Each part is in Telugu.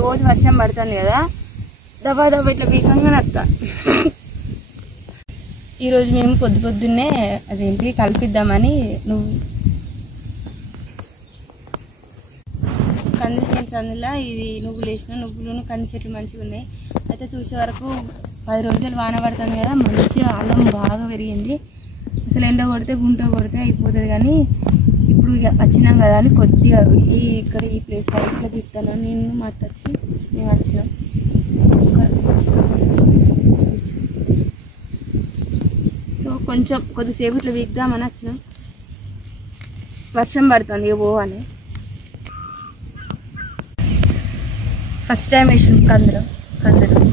రోజు వర్షం పడుతుంది కదా, దబా దబా ఇట్లా బీకంగా వస్తా. ఈరోజు మేము పొద్దున్నే అదేంటి కలిపిద్దామని కంది చేను అందులో ఇది నువ్వులు వేసిన నువ్వులను కంది చెట్లు మంచిగా ఉన్నాయి. అయితే చూసే వరకు 10 రోజులు వాన పడుతుంది కదా, మంచిగా అల్లం బాగా పెరిగింది. అసలు ఎండ కొడితే గుంట కొడితే అయిపోతుంది, కానీ ఇప్పుడు వచ్చినాం కదా అని కొద్దిగా ఇక్కడ ఈ ప్లేస్ ఇట్లా తిప్పుతాను. నేను మా అత్త వచ్చి మేము వచ్చినాం. సో కొద్దిసేపు ఇట్లా వీక్దామని వచ్చినాం. వర్షం పడుతుంది, ఇక పోవాలి. ఫస్ట్ టైం వేసిన కందులు కలిపిబాబు.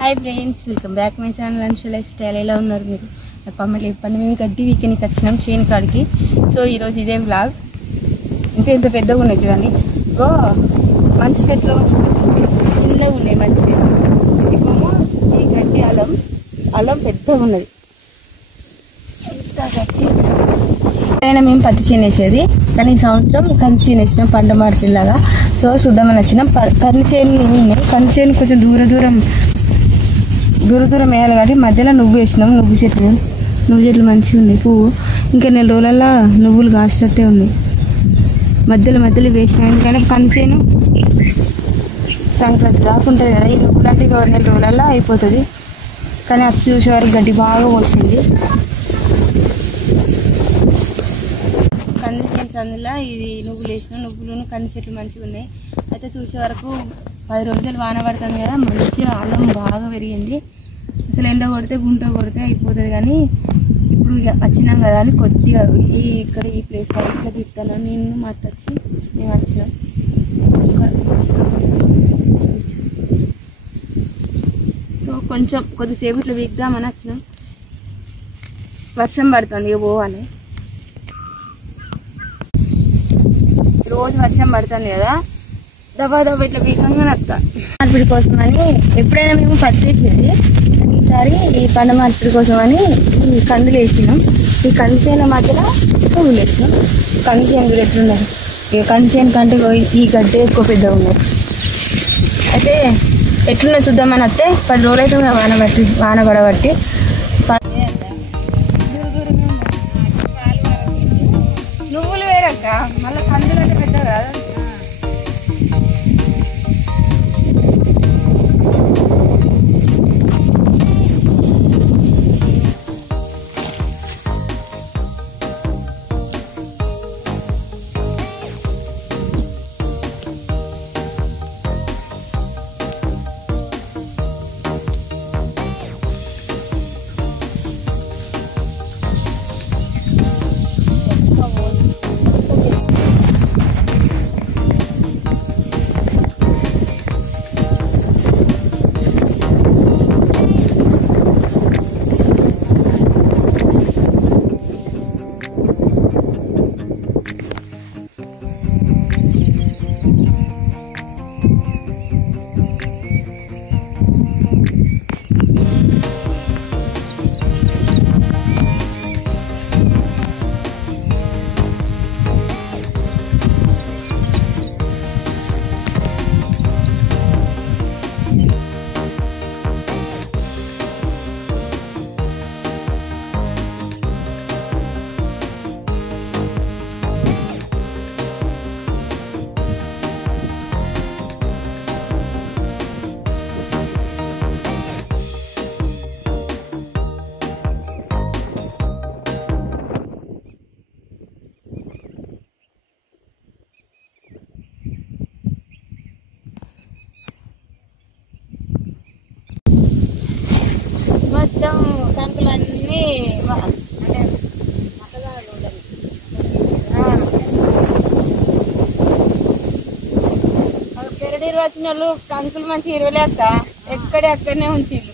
Hi friends, welcome back my channel Anshu lifestyle. ఎలా ఉన్నారు మీరు? నా కామెంట్ చెప్పండి. మేము గడ్డి వీకెనికి వచ్చినాం చేను కాడికి. సో ఈరోజు ఇదే వ్లాగ్. ఇంత పెద్దగా ఉన్నాయి చూడండి. గో మంచి చెట్లు చిన్నగా ఉన్నాయి. మంచి చెట్లు ఇదేమో ఈ గడ్డి అల్లం పెద్దగా ఉన్నది. అయినా మేము పత్తి చేను వేసేది, కానీ ఈ సంవత్సరం కంది చేను వేసినాం పంట మార్చిలాగా. సో చూద్దామని వచ్చినాం. కంది చేను ఉన్నాయి. కంది చేను కొంచెం దూరం వేయాలి కాబట్టి మధ్యలో నువ్వు వేసినాం. నువ్వు చెట్లు మంచిగా ఉన్నాయి. పువ్వు ఇంకా 4 రోజులలో నువ్వులు కాసేటట్టే ఉన్నాయి. మధ్యలో వేసినాం. ఎందుకంటే కంది చేను సంక్రాంతి దాకా ఉంటుంది కదా, ఈ నువ్వులు అంటే 4 రోజులలో అయిపోతుంది. కానీ అది చూసే వరకు గడ్డి బాగా పోసింది. కంది చేను అందులో ఇది నువ్వులు వేసిన నువ్వులను కంది చెట్లు మంచిగా ఉన్నాయి. అయితే చూసే వరకు 10 రోజులు వాన పడుతుంది కదా, మంచిగా అల్లం బాగా పెరిగింది. అసలు ఎండ కొడితే గుంట కొడితే అయిపోతుంది, కానీ ఇప్పుడు వచ్చినాం కదా అని కొద్దిగా ఇక్కడ ఈ ప్లేస్ ఇట్లా తిప్పుతాను. నేను మా అత్త వచ్చి మేము వచ్చినాం. సో కొద్దిసేపు ఇట్లా వీక్దామని వచ్చినాం. వర్షం పడుతుంది, ఇక పోవాలి. రోజు వర్షం పడుతుంది కదా, దబా దబా ఇట్లా బీకంగా వస్తా. మార్పిడి కోసం అని ఎప్పుడైనా మేము పత్తి వేసేది, ఈసారి ఈ పంట మార్పిడి కోసం అని ఈ కందులు వేసినాం. ఈ కంది చేను మధ్యలో పువ్వులు వేసినాం. కంది చేను కూడా ఎట్లున్నారు, ఇక కంది చేను కంటే ఈ గడ్డే ఎక్కువ పెద్దగా ఉన్నాయి. అయితే ఎట్లున్నా చూద్దామని వస్తే 10 రోజులు అయితే వాన పడబట్టి నువ్వులు వేరక్క, మళ్ళీ కందులు అంటే పెద్ద కదా. మొత్తం కంకులన్నీ అంటే మక్కదారులు ఉండదు. పెరడీరు వచ్చిన వాళ్ళు కంకులు మంచి ఇరవలేక అక్కడనే ఉంచిళ్ళు.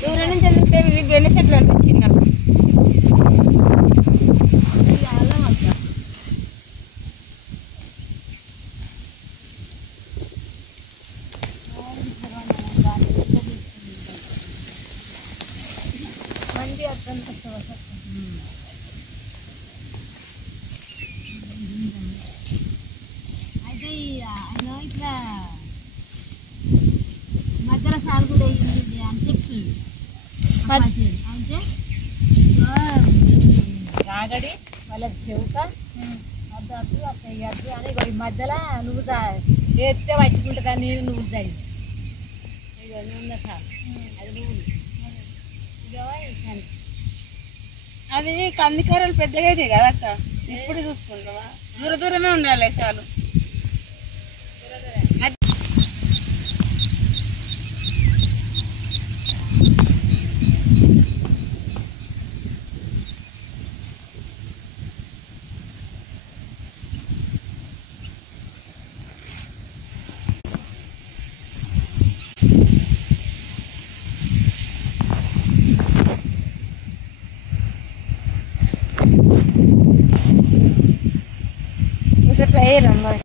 దూరం నుంచి వెళ్తే ఇవి గెన్నె చెట్లు అనిపించింది నాకు. మంది అర్థం అయితే ఇట్లా మధ్యలో సాగు కూడా అయ్యింది అని చెప్తుంది. అంటే రాగడి వాళ్ళకి చెవుక అద్దు అద్దు అట్లా అద్దు అని ఈ మధ్యలో నువ్వు వేస్తే పట్టుకుంటుందా నీళ్ళు నువ్వు దాయి ఇక నువ్వు సార్ అది నువ్వులు అది కందికారాలు పెద్దగా అయితే కదా అక్క. ఇప్పుడు చూసుకుంటావా? దూర దూరమే ఉండాలి చాలు. Play number.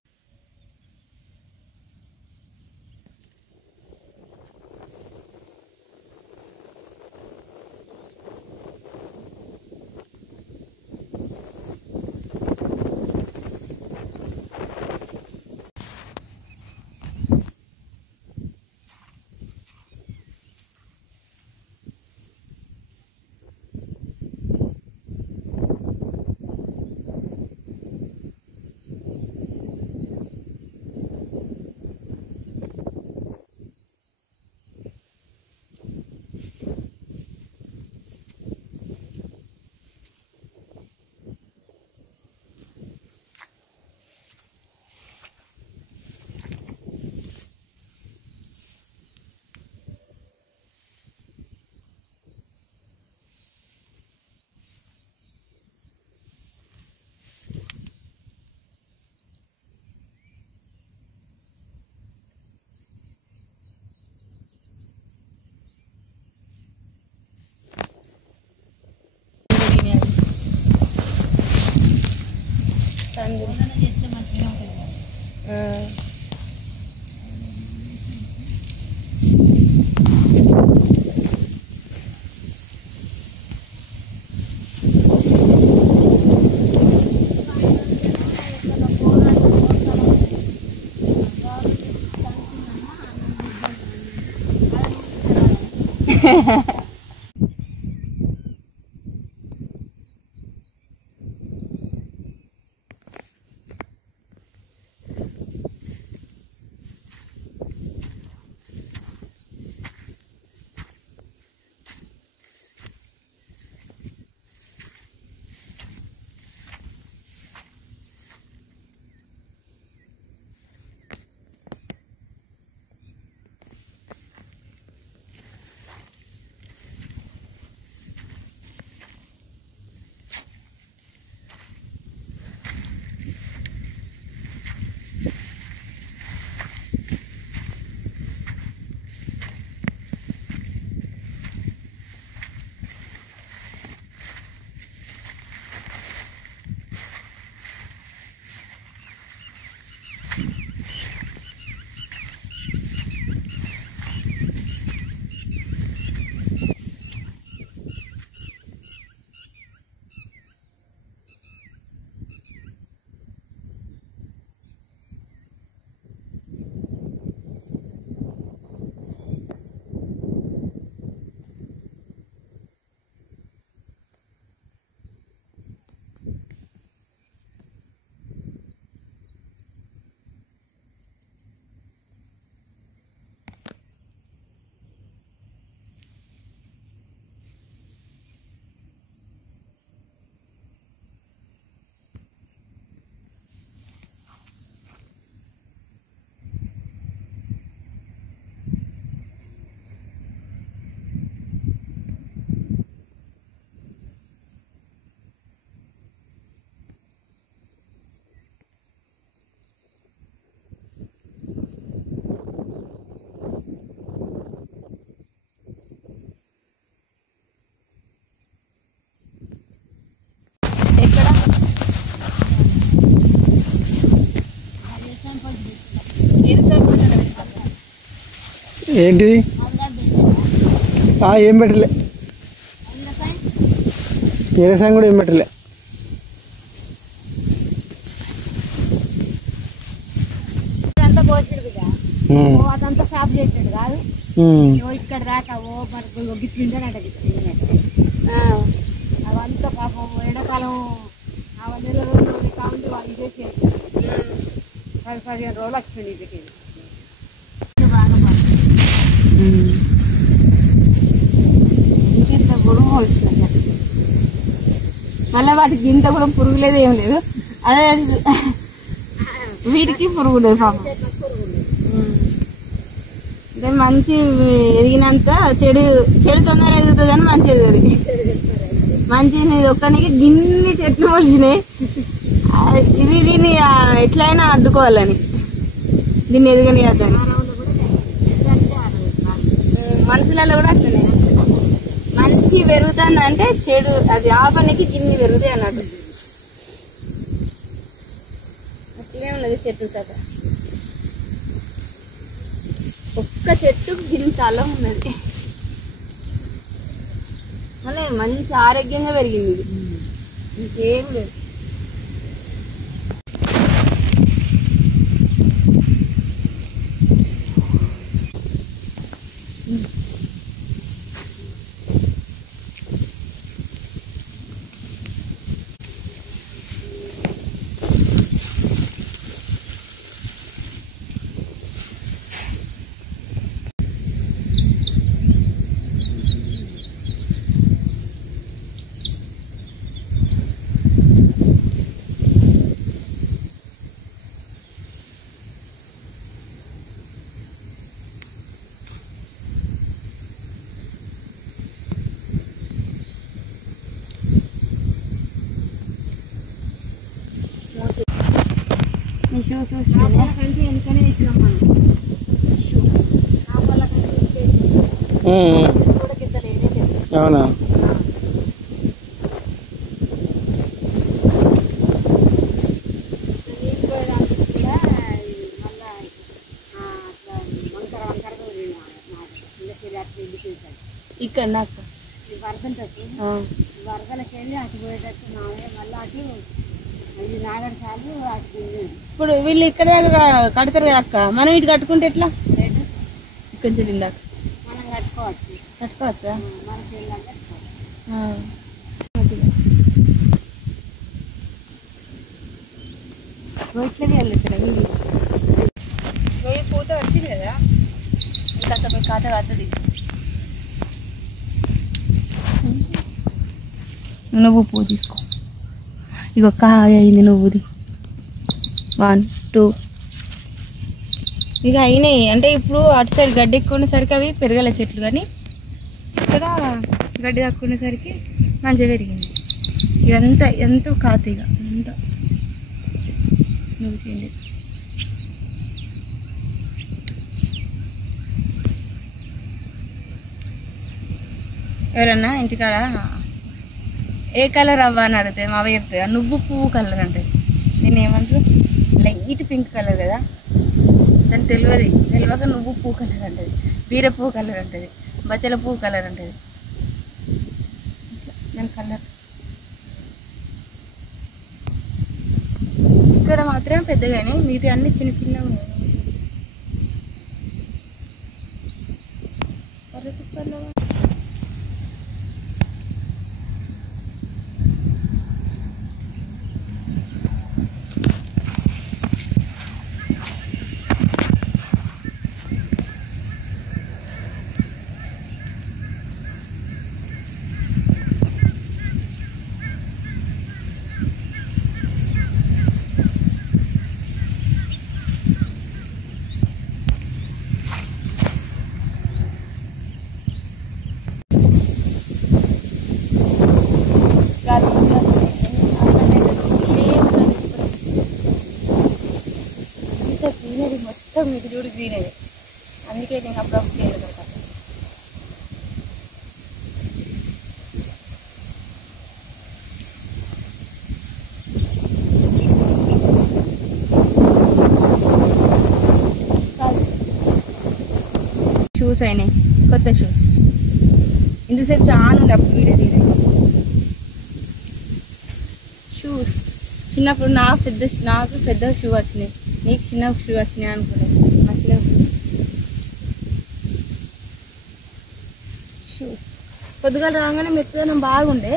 ఏంటిది? ఏం పెట్టలే, వ్యవసాయం కూడా ఏం పెట్టలే. అదంతా స్టాప్ చేసాడు కాదు ఇక్కడ దాకా గిట్లుంటానంట అవంతా పాపం ఎండాకాలం ఆ 1 రోజులు కావాలి వాళ్ళు చేసేది 10-15 రోజులు వచ్చింది ఇంటికి బాగా ఇంత పురుగు వచ్చింది. మళ్ళీ వాటికి ఇంత కూడా పురుగు లేదు ఏం లేదు, అదే వీటికి పురుగు లేదు పాపం. అంటే మంచి ఎదిగినంత చెడు తొందరగా ఎదుగుతుంది అని మంచి ఎదుగుతుంది. మంచి ఒక్కనికి గిన్ని చెట్లు మొలిచినాయి. దీన్ని ఎట్లయినా అడ్డుకోవాలని, దీన్ని ఎదగనియద్దని. మనుషులలో కూడా అట్లనే మంచి పెరుగుతుంది అంటే చెడు అది ఆ పనికి గిన్ని పెరుగుతాయి అన్నట్టు. అట్లే ఉన్నది చెట్టు కథ. ఒక్క చెట్టు గింతలో ఉన్నది, మళ్ళీ మంచి ఆరోగ్యంగా పెరిగింది. ఇది ఇంకేం లేదు. అవునా? ఇక్కడ నాకు వరదలకి వెళ్ళి అటు పోయేటట్టు మళ్ళీ అటు నాగడి చాలు అటు. ఇప్పుడు వీళ్ళు ఇక్కడ కడతారు కదా అక్క, మనం ఇటు కట్టుకుంటే ఎట్లా? కొంచెం ఇందాక మనం కట్టుకోవచ్చా? మనకి ఇట్లనే వెళ్ళొచ్చు. పూత వచ్చింది కదా, ఇంకా ఖాత కాస్తుంది. నువ్వు పువ్వు తీసుకో. ఇక కాయ అయింది నువ్వుది. 1 2 ఇక అయినాయి. అంటే ఇప్పుడు అటు సైడ్ గడ్డి ఎక్కువ ఉండేసరికి అవి పెరగలే చెట్లు, కానీ ఇక్కడ గడ్డి తక్కువ ఉండేసరికి మంచిగా పెరిగింది. ఇదంతా ఎంతో కాత ఇక అంతా నువ్వు తిండి. ఎవరన్నా ఇంటికాడ ఏ కలర్ అవ్వ అని అడిగితే మా అవ్వ చెప్తుంది నువ్వు పువ్వు కలర్ అంటే. నేను ఏమంటారు లైట్ పింక్ కలర్ కదా, దాన్ని తెలియక నువ్వు పువ్వు కలర్ అంటది, బీర పువ్వు కలర్ అంటది, బచ్చల పువ్వు కలర్ అంటది. దాని కలర్ ఇక్కడ మాత్రమే పెద్దగానే, మిగతా అన్ని చిన్న చిన్నగా ఉన్నాయి. గ్రీనరీ మొత్తం మీకు చూడు గ్రీనరీ, అందుకే నేను అప్పుడప్పుడు చేయగలుగుతాను. షూస్ అయినాయి, కొత్త షూస్. ఇంతసేపు చాలా ఉండే అప్పుడు వీడియో తీరే. షూస్ చిన్నప్పుడు నాకు పెద్ద షూ వచ్చినాయి, నీకు చిన్న షూ వచ్చినాయి అనుకోలేదు. అట్లా షూస్ పొద్దుగాల రాగానే మెత్తదనం బాగుండే.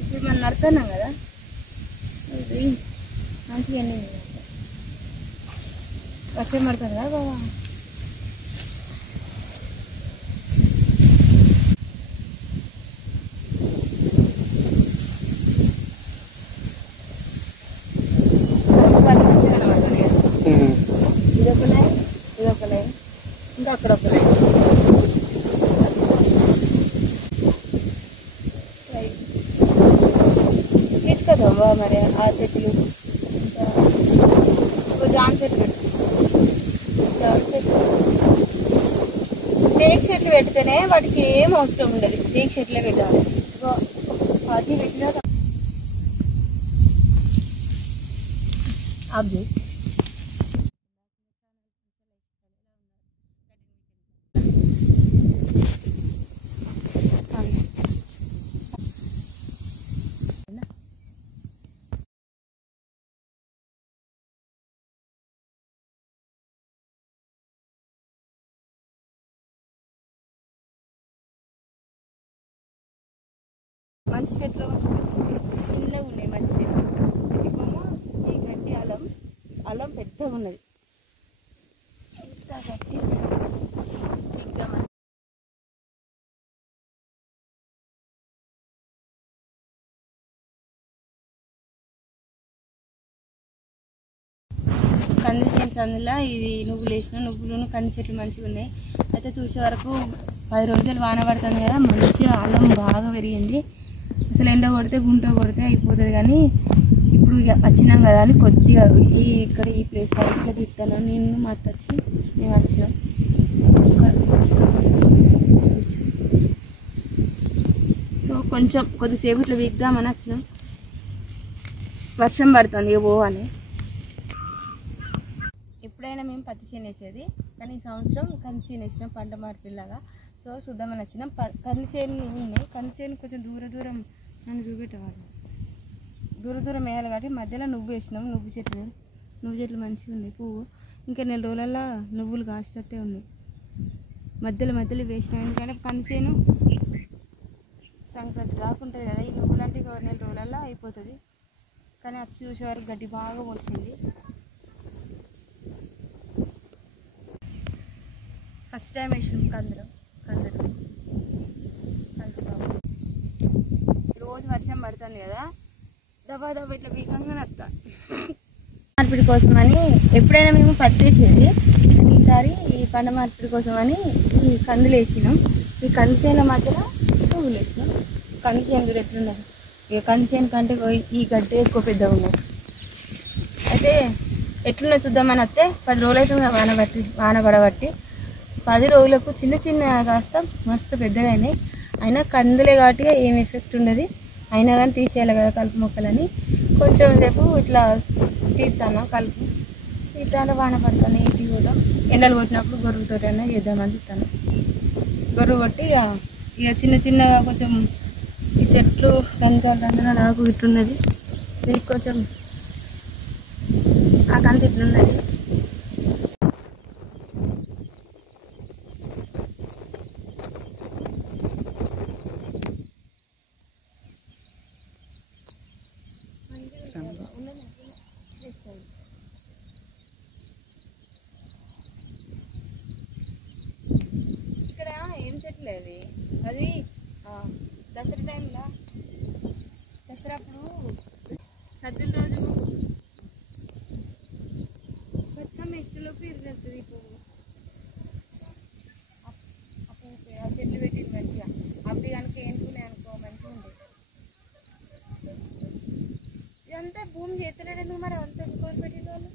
ఇప్పుడు మనం నడుతున్నాం కదా, ఇది మంచిగా ఎండింది. వర్షం పడుతుంది కదా బాబా. ఇదొక లైన్, ఇదొక లైన్, ఇంకా అక్కడ ఒక లైన్. తీసుకొద్దాం బాబా మరి ఆ చెట్లు. ఇంకా జామ చెట్లు పెట్టు, జామ చెట్లు, టేక్ చెట్లు పెడితేనే వాటికి ఏం అవసరం ఉండదు. టేక్ చెట్లే పెట్టాలి. అది పెట్టినా అబ్బి మంచి చెట్లు చిన్నగా ఉన్నాయి. మంచి చెట్లు ఇవేమో ఈ గడ్డి అల్లం పెద్దగా ఉన్నది. ఇంత గట్టి కంది చేను అందులో ఇది నువ్వులు వేసిన నువ్వులను కంది చెట్లు మంచిగా ఉన్నాయి. అయితే చూసే వరకు 10 రోజులు వాన పడుతుంది కదా, మంచిగా అల్లం బాగా పెరిగింది. అసలు ఎండ కొడితే గుంట కొడితే అయిపోతుంది, కానీ ఇప్పుడు వచ్చినాం కదా అని కొద్దిగా ఇక్కడ ఈ ప్లేస్ ఇట్లా తీస్తాను. నేను మా అత్త వచ్చి మేము వచ్చినాం. సో కొద్దిసేపు ఇట్లా వీద్దామని వచ్చినాం. వర్షం పడుతుంది ఇక పోవాలి. ఎప్పుడైనా మేము పత్తి చేను వేసేది, కానీ ఈ సంవత్సరం కంది చేను వేసినాం పంట మార్పిల్లాగా. సో చూద్దామని వచ్చినాం. కంది చేను ఉన్నాయి. కంది చేను కొంచెం దూరం నన్ను చూపెట్టేవాళ్ళు, దూరం వేయాలి కాబట్టి మధ్యలో నువ్వు వేసినాం. నువ్వు చెట్లు మంచిగా ఉన్నాయి. పువ్వు ఇంకా 4 రోజులలో నువ్వులు కాసేటట్టే ఉన్నాయి. మధ్యలో వేసినాం. ఎందుకంటే కంది చేను సంక్రాంతి దాకా ఉంటుంది కదా. ఈ నువ్వులు అంటే 4 రోజులలో అయిపోతుంది. కానీ అది చూసే వరకు గడ్డి బాగా పోసింది. ఫస్ట్ టైం వేసినాం కందులు. రోజు వర్షం పడుతుంది కదా, దబా ఇట్లా వీకంగా వస్తా మార్పిడి కోసం అని. ఎప్పుడైనా మేము పత్తి వేసేది, కానీ ఈసారి ఈ పంట మార్పిడి కోసం అని ఈ కందులు వేసినాం. ఈ కంది చేనుల మధ్యలో పువ్వులు వేసినాం. కంది చేనులు ఎట్లున్నారు, ఇక కంది చేను కంటే ఈ గడ్డ ఎక్కువ పెద్దగా ఉన్నాయి. అయితే ఎట్లున్నాయి చూద్దామని వస్తే 10 రోజులు అయితే వాన పడబట్టి 10 రోజులకు చిన్న కాస్త మస్తు పెద్దగా అయినాయి. అయినా కందులే కాబట్టి ఏం ఎఫెక్ట్ ఉండదు. అయినా కానీ తీసేయాలి కదా కలుపు మొక్కలని. కొంచెం సేపు ఇట్లా తీస్తాను, కలుపు తీస్తాను. వాన పడతాను. ఇంటికి కూడా ఎండలు కొట్టినప్పుడు గొర్రెతో అయినా చేద్దామని చూస్తాను. గొర్రె కొట్టి ఇక చిన్నగా కొంచెం ఈ చెట్లు రంధ్రాలు నాకు ఇట్లున్నది. దీనికి కొంచెం ఆ కంది ఇట్లున్నది. ఇక్కడ ఏం చెట్లేదు అది దసరా టైంలో, దసరా అప్పుడు సద్దుల రోజు బతుకమ్మ ఇష్టలోకి ఇరుగుతుంది పువ్వు. ఆ చెట్లు పెట్టింది మంచిగా. అవి కనుక ఏనుకున్నాయి అనుకో మంచిగా ఉండేది. ఇదంతా భూమి చేస్తలేడు ఎందుకు మరి అంత స్కోర్ పెట్టిన వాళ్ళు.